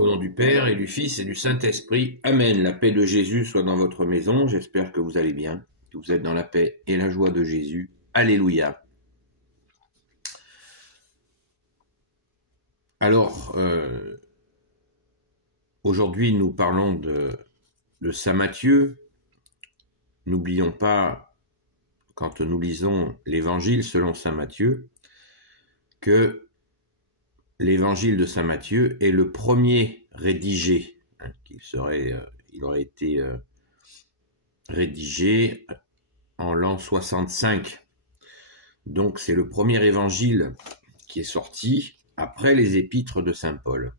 Au nom du Père et du Fils et du Saint-Esprit. Amen. La paix de Jésus soit dans votre maison. J'espère que vous allez bien, que vous êtes dans la paix et la joie de Jésus. Alléluia. Alors, aujourd'hui, nous parlons de Saint Matthieu. N'oublions pas, quand nous lisons l'Évangile selon Saint Matthieu, que l'Évangile de Saint Matthieu est le premier rédigé, il aurait été rédigé en l'an 65. Donc c'est le premier évangile qui est sorti après les épîtres de Saint Paul.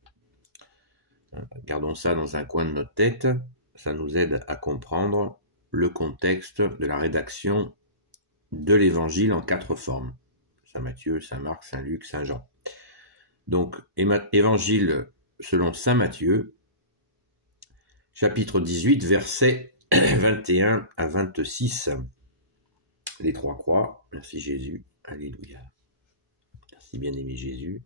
Gardons ça dans un coin de notre tête, ça nous aide à comprendre le contexte de la rédaction de l'évangile en 4 formes. Saint Matthieu, Saint Marc, Saint Luc, Saint Jean. Donc, évangile selon Saint Matthieu, chapitre 18, versets 21 à 26. Les 3 croix. Merci Jésus. Alléluia. Merci bien-aimé Jésus.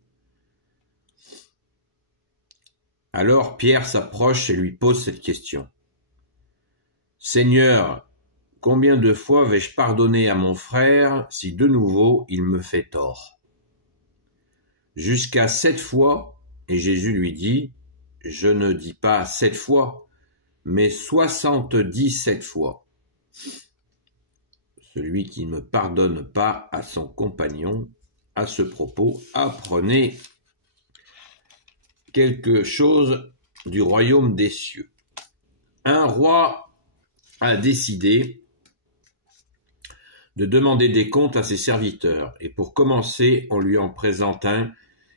Alors Pierre s'approche et lui pose cette question. Seigneur, combien de fois vais-je pardonner à mon frère si de nouveau il me fait tort ? Jusqu'à 7 fois, et Jésus lui dit, je ne dis pas 7 fois, mais 77 fois. Celui qui ne pardonne pas à son compagnon, à ce propos, apprenez quelque chose du royaume des cieux. Un roi a décidé de demander des comptes à ses serviteurs, et pour commencer, on lui en présente un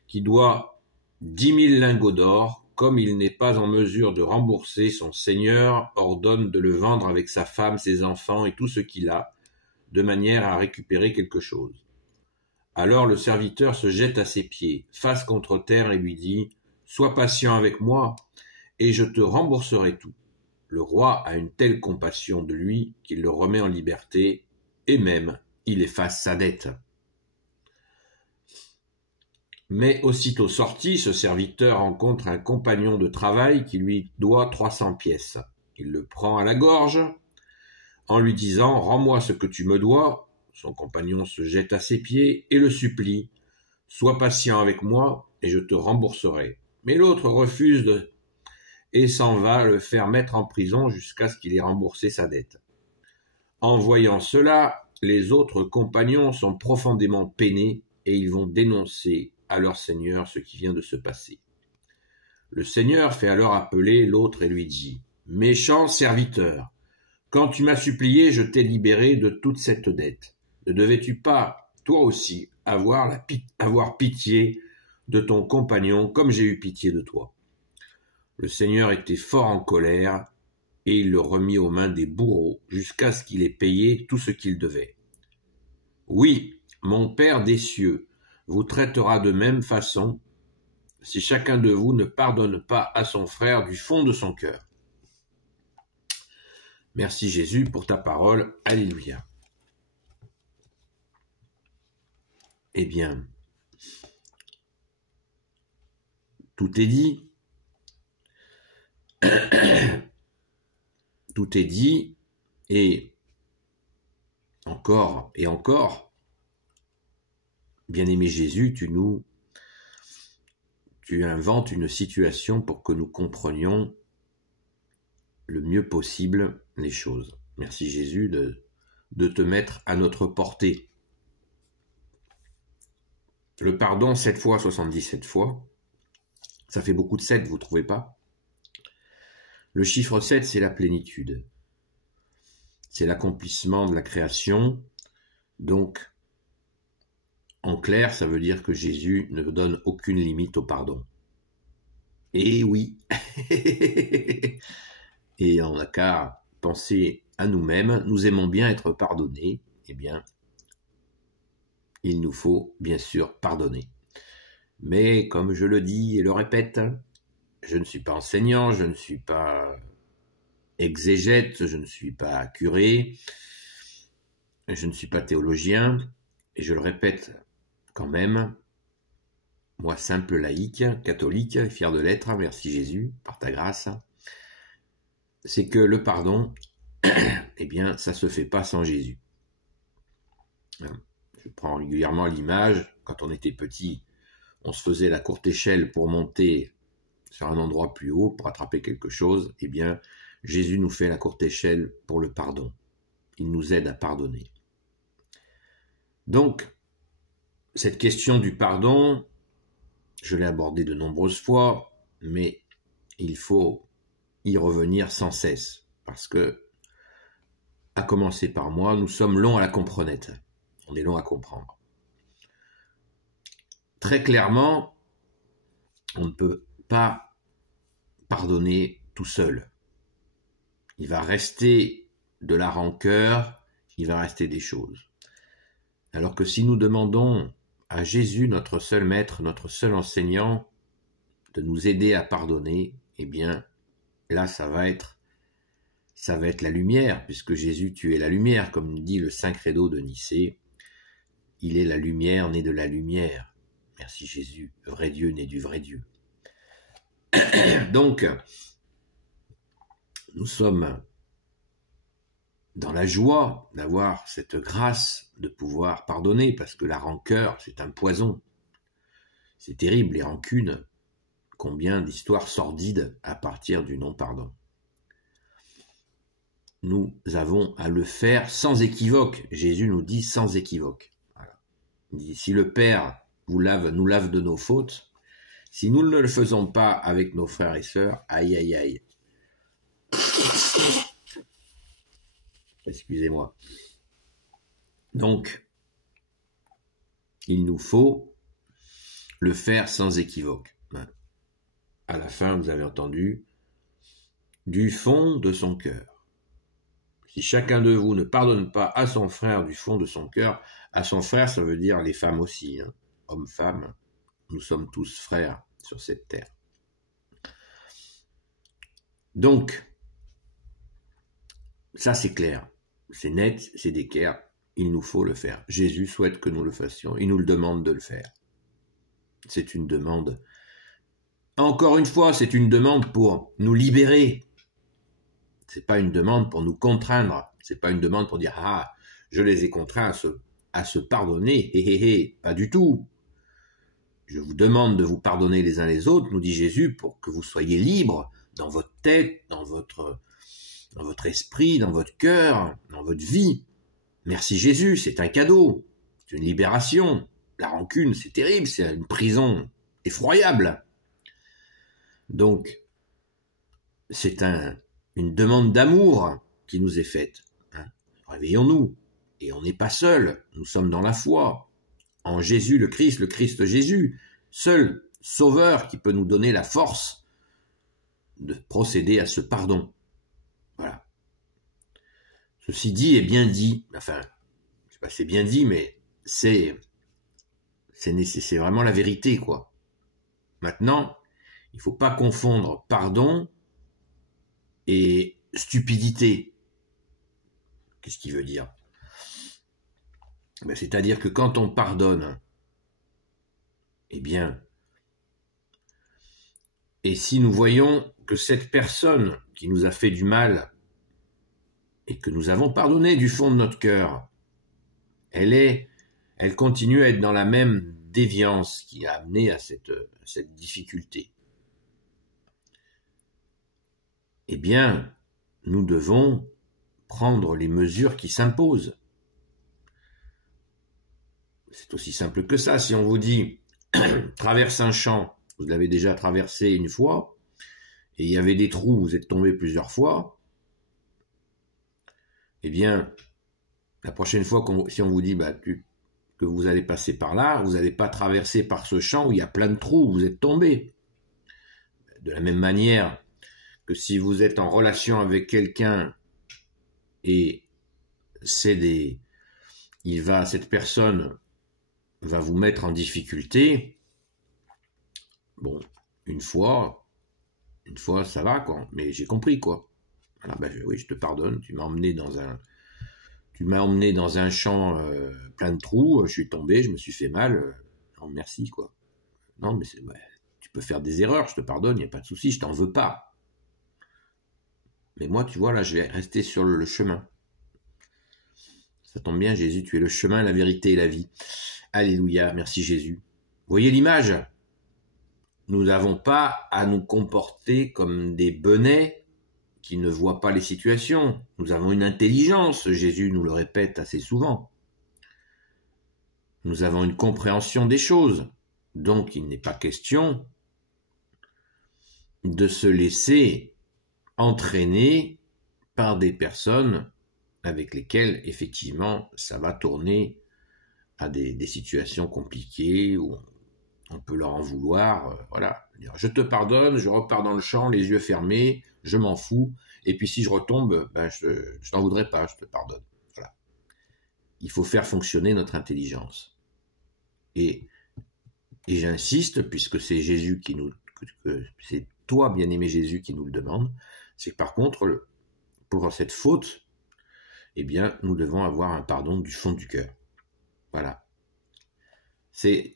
qui doit 10 000 lingots d'or. Comme il n'est pas en mesure de rembourser, son seigneur ordonne de le vendre avec sa femme, ses enfants et tout ce qu'il a, de manière à récupérer quelque chose. Alors le serviteur se jette à ses pieds, face contre terre, et lui dit « Sois patient avec moi, et je te rembourserai tout. » Le roi a une telle compassion de lui qu'il le remet en liberté, et même il efface sa dette. Mais aussitôt sorti, ce serviteur rencontre un compagnon de travail qui lui doit 300 pièces. Il le prend à la gorge en lui disant « Rends-moi ce que tu me dois ». Son compagnon se jette à ses pieds et le supplie « Sois patient avec moi et je te rembourserai ». Mais l'autre refuse et s'en va le faire mettre en prison jusqu'à ce qu'il ait remboursé sa dette. En voyant cela, les autres compagnons sont profondément peinés et ils vont dénoncer à leur seigneur ce qui vient de se passer. Le seigneur fait alors appeler l'autre et lui dit « Méchant serviteur, quand tu m'as supplié, je t'ai libéré de toute cette dette. Ne devais-tu pas, toi aussi, avoir pitié de ton compagnon comme j'ai eu pitié de toi ?» Le seigneur était fort en colère et il le remit aux mains des bourreaux jusqu'à ce qu'il ait payé tout ce qu'il devait. « Oui, mon Père des cieux vous traitera de même façon si chacun de vous ne pardonne pas à son frère du fond de son cœur. » Merci Jésus pour ta parole. Alléluia. Eh bien, tout est dit. Tout est dit et encore, bien-aimé Jésus, tu inventes une situation pour que nous comprenions le mieux possible les choses. Merci Jésus de te mettre à notre portée. Le pardon 7 fois, 77 fois, ça fait beaucoup de 7, vous ne trouvez pas ? Le chiffre 7, c'est la plénitude. C'est l'accomplissement de la création. Donc, en clair, ça veut dire que Jésus ne donne aucune limite au pardon. Et oui. Et on n'a qu'à penser à nous-mêmes. Nous aimons bien être pardonnés. Eh bien, il nous faut bien sûr pardonner. Mais comme je le dis et le répète, je ne suis pas enseignant, je ne suis pas exégète, je ne suis pas curé, je ne suis pas théologien, et je le répète quand même, moi simple laïc, catholique, fier de l'être, merci Jésus, par ta grâce, c'est que le pardon, eh bien, ça se fait pas sans Jésus. Je prends régulièrement l'image, quand on était petit, on se faisait la courte échelle pour monter sur un endroit plus haut, pour attraper quelque chose, eh bien, Jésus nous fait la courte échelle pour le pardon. Il nous aide à pardonner. Donc, cette question du pardon, je l'ai abordée de nombreuses fois, mais il faut y revenir sans cesse, parce que, à commencer par moi, nous sommes longs à la comprenette. On est long à comprendre. Très clairement, on ne peut pas pardonner tout seul. Il va rester de la rancœur, il va rester des choses. Alors que si nous demandons à Jésus, notre seul maître, notre seul enseignant, de nous aider à pardonner, eh bien, là, ça va être la lumière, puisque Jésus, tu es la lumière, comme dit le Saint Credo de Nicée. Il est la lumière née de la lumière. Merci Jésus, vrai Dieu né du vrai Dieu. Donc, nous sommes dans la joie d'avoir cette grâce de pouvoir pardonner, parce que la rancœur, c'est un poison. C'est terrible, les rancunes. Combien d'histoires sordides à partir du non-pardon. Nous avons à le faire sans équivoque. Jésus nous dit sans équivoque. Voilà. Il dit, si le Père nous lave de nos fautes, si nous ne le faisons pas avec nos frères et sœurs, aïe aïe aïe. Excusez-moi. Donc, il nous faut le faire sans équivoque. À la fin, vous avez entendu, du fond de son cœur. Si chacun de vous ne pardonne pas à son frère du fond de son cœur, à son frère, ça veut dire les femmes aussi, hein. Hommes, femmes, nous sommes tous frères sur cette terre. Donc, ça c'est clair, c'est net, c'est d'équerre, il nous faut le faire. Jésus souhaite que nous le fassions, il nous le demande de le faire. C'est une demande. Encore une fois, c'est une demande pour nous libérer. C'est pas une demande pour nous contraindre. C'est pas une demande pour dire ah, je les ai contraints à se pardonner. Pas du tout. Je vous demande de vous pardonner les uns les autres, nous dit Jésus, pour que vous soyez libres dans votre tête, dans votre esprit, dans votre cœur, dans votre vie. Merci Jésus, c'est un cadeau, c'est une libération. La rancune, c'est terrible, c'est une prison effroyable. Donc, c'est une demande d'amour qui nous est faite. Réveillons-nous. Et on n'est pas seul, nous sommes dans la foi. En Jésus le Christ Jésus, seul sauveur qui peut nous donner la force de procéder à ce pardon. Voilà. Ceci dit est bien dit. Enfin, je sais pas, c'est bien dit, mais c'est vraiment la vérité, quoi. Maintenant, il ne faut pas confondre pardon et stupidité. Qu'est-ce qu'il veut dire ? C'est-à-dire que quand on pardonne, eh bien, et si nous voyons que cette personne qui nous a fait du mal et que nous avons pardonné du fond de notre cœur, elle continue à être dans la même déviance qui a amené à cette difficulté, eh bien, nous devons prendre les mesures qui s'imposent. C'est aussi simple que ça. Si on vous dit traverse un champ, vous l'avez déjà traversé une fois, et il y avait des trous, vous êtes tombé plusieurs fois, eh bien, la prochaine fois, si on vous dit que vous allez passer par là, vous n'allez pas traverser par ce champ où il y a plein de trous, où vous êtes tombé. De la même manière que si vous êtes en relation avec quelqu'un et cette personne va vous mettre en difficulté, bon, une fois ça va, quoi, mais j'ai compris, quoi. Alors, oui, je te pardonne, tu m'as emmené dans un champ plein de trous, je suis tombé, je me suis fait mal, non, merci, quoi. Non, mais ouais, tu peux faire des erreurs, je te pardonne, il n'y a pas de souci, je t'en veux pas. Mais moi, tu vois, là, je vais rester sur le chemin. Ça tombe bien, Jésus, tu es le chemin, la vérité et la vie. Alléluia, merci Jésus. Vous voyez l'image? Nous n'avons pas à nous comporter comme des benets qui ne voient pas les situations. Nous avons une intelligence, Jésus nous le répète assez souvent. Nous avons une compréhension des choses. Donc, il n'est pas question de se laisser entraîner par des personnes avec lesquelles, effectivement, ça va tourner à des situations compliquées où on peut leur en vouloir. Voilà. Je te pardonne, je repars dans le champ, les yeux fermés, je m'en fous. Et puis si je retombe, ben je t'en voudrais pas, je te pardonne. Voilà. Il faut faire fonctionner notre intelligence. Et j'insiste, puisque c'est Jésus qui nous, c'est toi, bien-aimé Jésus, qui nous le demande, c'est que par contre, pour cette faute, eh bien, nous devons avoir un pardon du fond du cœur. Voilà. Il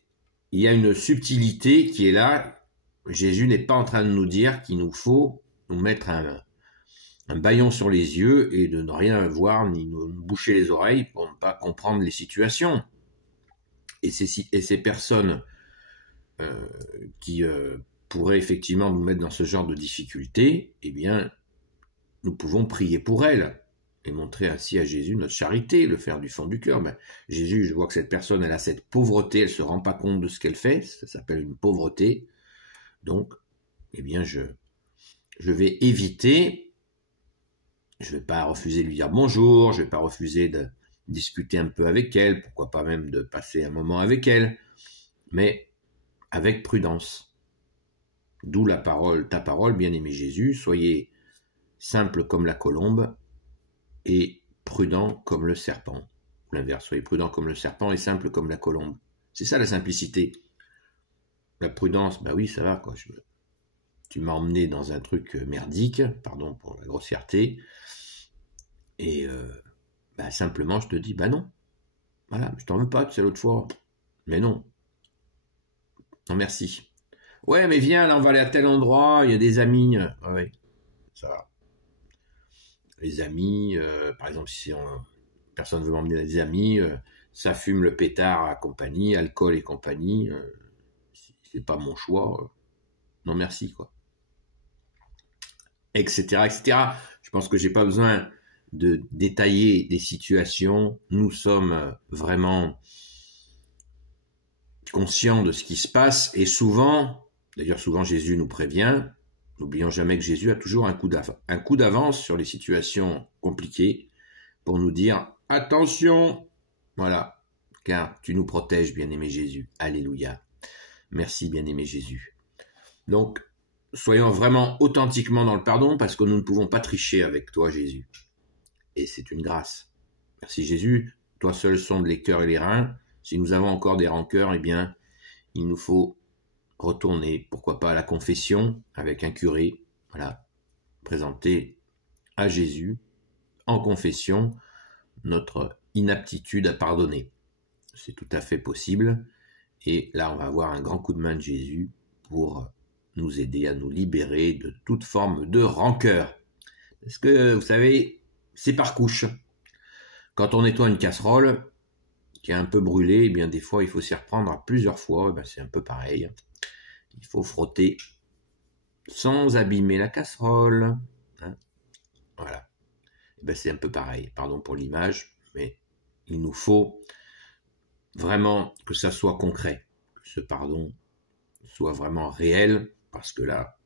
y a une subtilité qui est là. Jésus n'est pas en train de nous dire qu'il nous faut nous mettre un bâillon sur les yeux et de ne rien voir ni nous boucher les oreilles pour ne pas comprendre les situations. Et ces personnes qui pourraient effectivement nous mettre dans ce genre de difficultés, eh bien, nous pouvons prier pour elles et montrer ainsi à Jésus notre charité, le faire du fond du cœur. Ben, Jésus, je vois que cette personne, elle a cette pauvreté, elle ne se rend pas compte de ce qu'elle fait, ça s'appelle une pauvreté. Donc, eh bien, je vais éviter, je ne vais pas refuser de lui dire bonjour, je ne vais pas refuser de discuter un peu avec elle, pourquoi pas même de passer un moment avec elle, mais avec prudence. D'où ta parole, bien-aimé Jésus, soyez simple comme la colombe, et prudent comme le serpent. L'inverse, soyez prudent comme le serpent et simple comme la colombe. C'est ça la simplicité. La prudence, bah oui, ça va, quoi. Tu m'as emmené dans un truc merdique, pardon pour la grossièreté, et simplement je te dis, bah non. Voilà, je t'en veux pas, tu sais, l'autre fois. Mais non. Non, merci. Ouais, mais viens, là, on va aller à tel endroit, il y a des amis. Ouais, ça va. Les amis, par exemple, si personne veut m'emmener des amis, ça fume le pétard à compagnie, alcool et compagnie, c'est pas mon choix, non merci, quoi. Etc., etc. Je pense que j'ai pas besoin de détailler des situations. Nous sommes vraiment conscients de ce qui se passe et souvent, d'ailleurs souvent Jésus nous prévient. N'oublions jamais que Jésus a toujours un coup d'avance sur les situations compliquées pour nous dire « Attention !» Voilà, car tu nous protèges, bien-aimé Jésus. Alléluia. Merci, bien-aimé Jésus. Donc, soyons vraiment authentiquement dans le pardon parce que nous ne pouvons pas tricher avec toi, Jésus. Et c'est une grâce. Merci, Jésus. Toi seul sonde les cœurs et les reins. Si nous avons encore des rancœurs, eh bien, il nous faut retourner, pourquoi pas à la confession avec un curé, voilà, présenter à Jésus en confession notre inaptitude à pardonner. C'est tout à fait possible et là on va avoir un grand coup de main de Jésus pour nous aider à nous libérer de toute forme de rancœur. Parce que vous savez, c'est par couche. Quand on nettoie une casserole qui est un peu brûlée, eh bien des fois il faut s'y reprendre à plusieurs fois, eh bien, c'est un peu pareil. Il faut frotter sans abîmer la casserole. Hein, voilà. Et ben c'est un peu pareil. Pardon pour l'image, mais il nous faut vraiment que ça soit concret. Que ce pardon soit vraiment réel. Parce que là,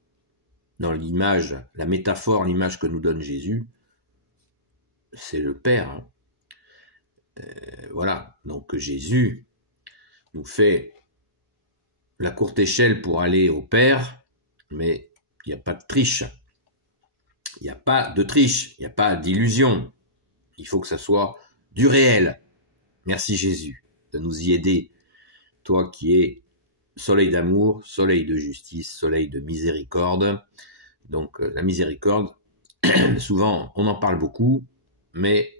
dans l'image, la métaphore, l'image que nous donne Jésus, c'est le Père. Hein. Voilà. Donc Jésus nous fait la courte échelle pour aller au Père, mais il n'y a pas de triche. Il n'y a pas de triche, il n'y a pas d'illusion. Il faut que ça soit du réel. Merci Jésus de nous y aider. Toi qui es soleil d'amour, soleil de justice, soleil de miséricorde. Donc la miséricorde, souvent on en parle beaucoup, mais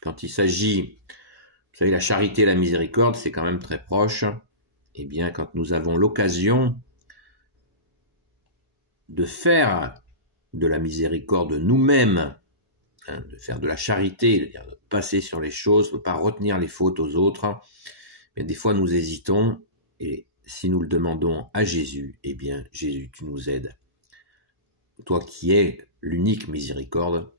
quand il s'agit, vous savez, la charité et la miséricorde, c'est quand même très proche. eh bien, quand nous avons l'occasion de faire de la miséricorde nous-mêmes, de faire de la charité, de passer sur les choses, de ne pas retenir les fautes aux autres, mais des fois nous hésitons, et si nous le demandons à Jésus, eh bien, Jésus, tu nous aides. Toi qui es l'unique miséricorde,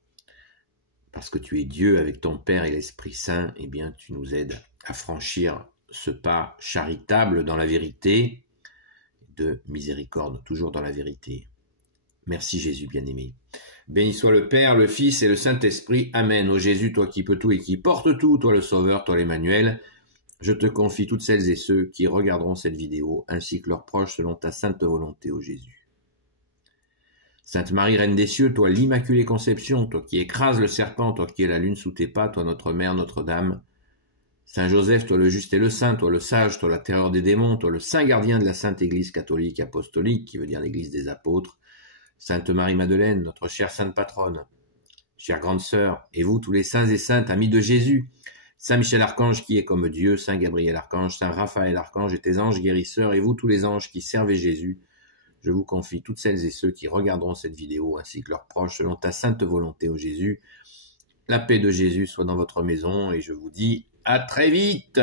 parce que tu es Dieu avec ton Père et l'Esprit Saint, eh bien, tu nous aides à franchir ce pas charitable dans la vérité, de miséricorde, toujours dans la vérité. Merci Jésus bien-aimé. Béni soit le Père, le Fils et le Saint-Esprit. Amen. Ô Jésus, toi qui peux tout et qui portes tout, toi le Sauveur, toi l'Emmanuel, je te confie toutes celles et ceux qui regarderont cette vidéo, ainsi que leurs proches, selon ta sainte volonté, ô Jésus. Sainte Marie, Reine des cieux, toi l'Immaculée Conception, toi qui écrases le serpent, toi qui es la lune sous tes pas, toi notre Mère, Notre-Dame. Saint Joseph, toi le juste et le saint, toi le sage, toi la terreur des démons, toi le saint gardien de la Sainte Église catholique apostolique, qui veut dire l'Église des apôtres. Sainte Marie-Madeleine, notre chère sainte patronne, chère grande sœur, et vous tous les saints et saintes, amis de Jésus, Saint Michel Archange qui est comme Dieu, Saint Gabriel Archange, Saint Raphaël Archange et tes anges guérisseurs, et vous tous les anges qui servez Jésus, je vous confie toutes celles et ceux qui regarderont cette vidéo, ainsi que leurs proches, selon ta sainte volonté, ô Jésus. La paix de Jésus soit dans votre maison, et je vous dis à très vite.